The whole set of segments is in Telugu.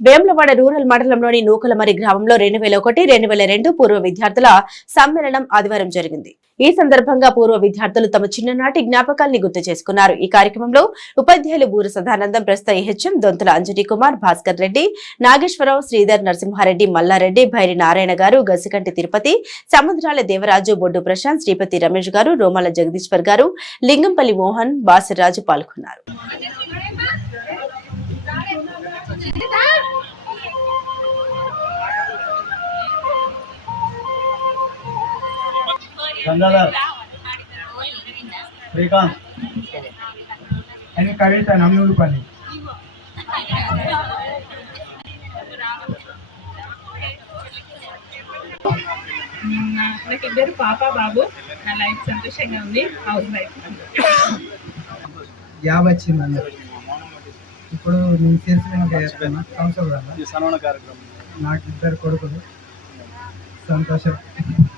వేములవాడ రూరల్ మండలంలోని నూకలమరి గ్రామంలో రెండు వేల ఒకటి రెండు వేల రెండు పూర్వ విద్యార్థుల సమ్మేళనం ఆదివారం జరిగింది. ఈ సందర్భంగా పూర్వ విద్యార్థులు తమ చిన్ననాటి జ్ఞాపకాల్ని గుర్తు చేసుకున్నారు. ఈ కార్యక్రమంలో ఉపాధ్యాయులు బూర సదానందం ప్రస్తుత హెచ్ఎం దొంతుల అంజనీ కుమార్ భాస్కర్ రెడ్డి నాగేశ్వరరావు శ్రీధర్ నరసింహారెడ్డి మల్లారెడ్డి భైరి నారాయణ గారు గసికంటి తిరుపతి సముద్రాల దేవరాజు బొడ్డు ప్రశాంత్ శ్రీపతి రమేష్ గారు రోమాల జగదీశ్వర్ గారు లింగంపల్లి మోహన్ బాసిరాజు పాల్గొన్నారు. గంగాధర్ శ్రీకాంత్. అని కవిత నమ్మూరుపల్లి నా- నాకు ఇద్దరు పాప బాబు. నా లైఫ్ సంతోషంగా ఉంది. House wife. జాబ్ వచ్చింది ఇప్పుడు నేను చేసిన సంవత్సరం నాకు ఇద్దరు కొడుకులు. సంతోషం.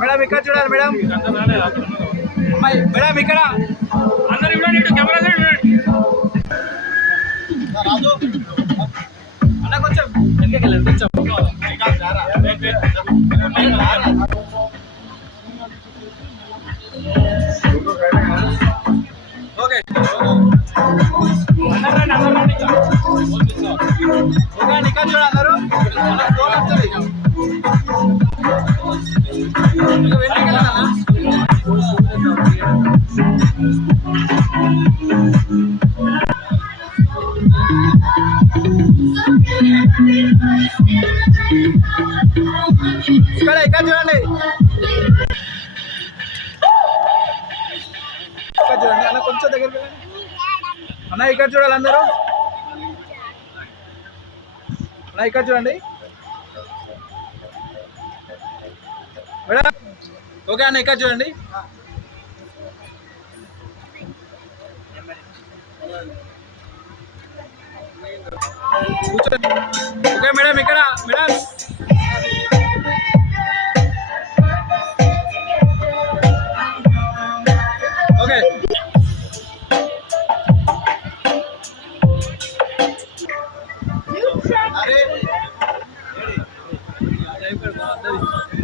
మేడం ఇక్కడ చూడాలి మేడం. అమ్మాయి మేడం ఇక్కడ. అన్న కొంచెం ఓకే ఓకే అండి ఇక్కడ చూడాలి అందరూ మన ఫోన్ ఇక్కడ ఇక్కడ చూడండి ఇక్కడ చూడండి. అన్న కొంచెం దగ్గరికి అన్న ఇక్కడ చూడాలి అందరూ. ఇక్కడ చూడండి. మేడం ఓకే అన్న ఇక్కడ చూడండి. కూర్చోండి. ఓకే మేడం ఇక్కడ మేడం. 哎，对。